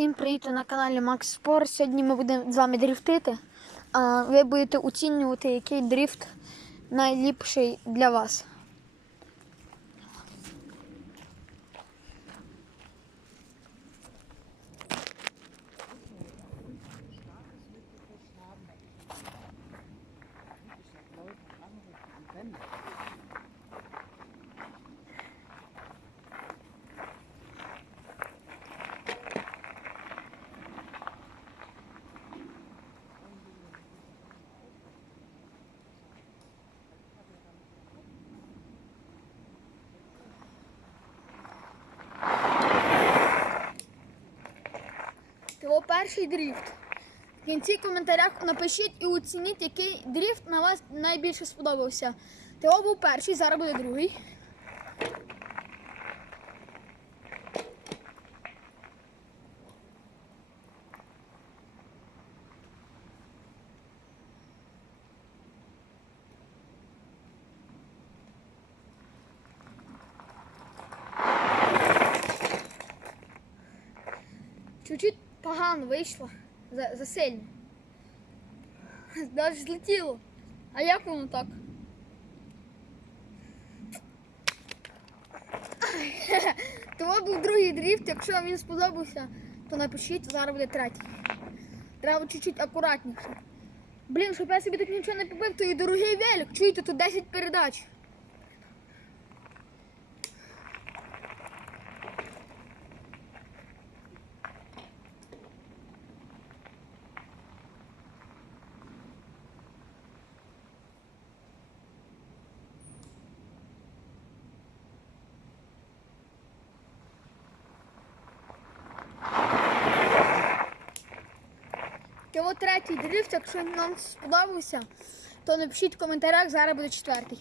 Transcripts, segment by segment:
Всім привіт на каналі Макс Спор. Сьогодні ми будемо з вами дрифтити. А ви будете оцінювати, який дрифт найліпший для вас. Перший дрифт. В кінці коментарях напишіть і оцініть, який дрифт на вас найбільше сподобався. Того був перший, зараз буде другий. Чуть-чуть погано вийшло. За, засильно. Навіть злетіло. А як воно так? Того був другий дріфт. Якщо вам він сподобався, то напишіть, зараз буде третій. Треба чуть-чуть акуратніше. Блін, щоб я собі так нічого не побив, то і дорогий велик. Чуєте, тут 10 передач. Того третій дрифт, якщо вам сподобався, то напишіть в коментарях, зараз буде четвертий.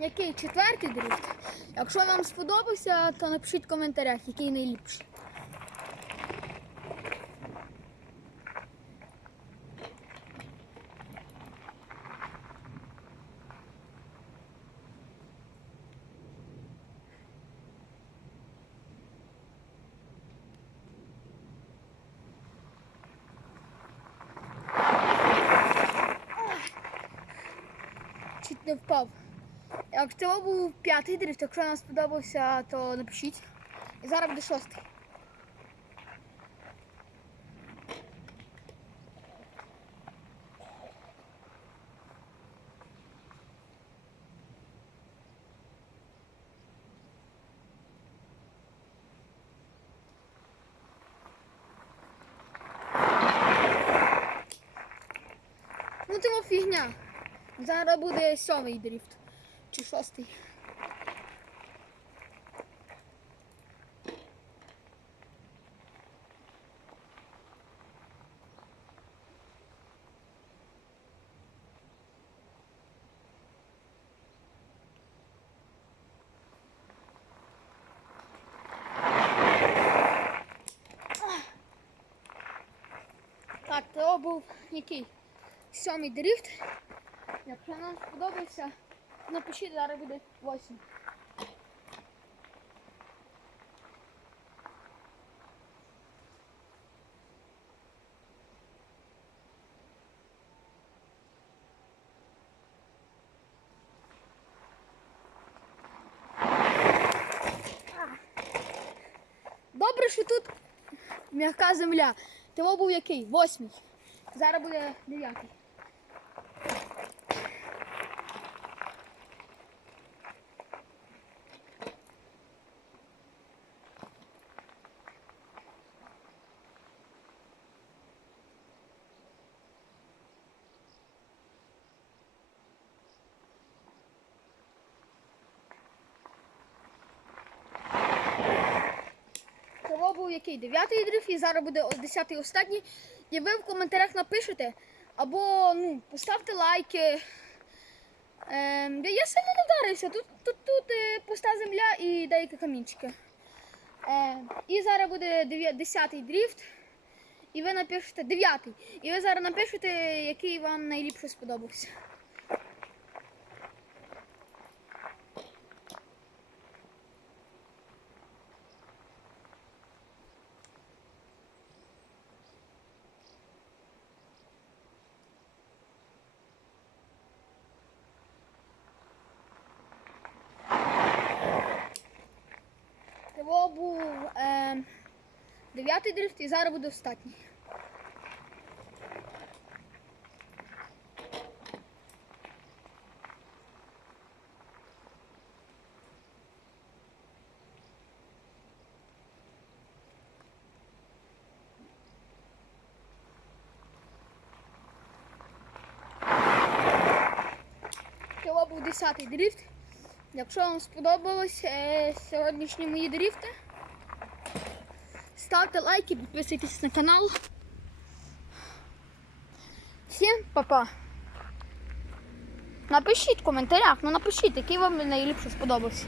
Який четвертий дрифт. Якщо вам сподобався, то напишіть в коментарях, який найліпший. Чуть не впав. Як це був п'ятий дрифт, якщо вам сподобався, то напишіть. І зараз буде шостий. Ну, тому фігня. Зараз буде сьомий дрифт. Чи шостий. Так, то був який? Сьомий дрифт. Якщо нам сподобався, напишіть, зараз буде 8. Добре, що тут м'яка земля. Того був який? Восьмий. Зараз буде дев'ятий. Того був який? Дев'ятий дрифт і зараз буде десятий останній. І ви в коментарях напишете або ну, поставте лайки. Ем, я сильно не вдарився. Тут, тут, тут е, пуста земля і деякі камінчики. Е, і зараз буде 10 дріфт. І ви напишете 9. І ви зараз напишете, який вам найліпше сподобався. Це був е, дев'ятий дрифт і зараз буде останній. Це був десятий дрифт. Якщо вам сподобалось е, сьогоднішні мої дрифти, ставте лайки, підписуйтесь на канал. Всім па-па. Напишіть в коментарях, ну напишіть, який вам найліпше сподобався.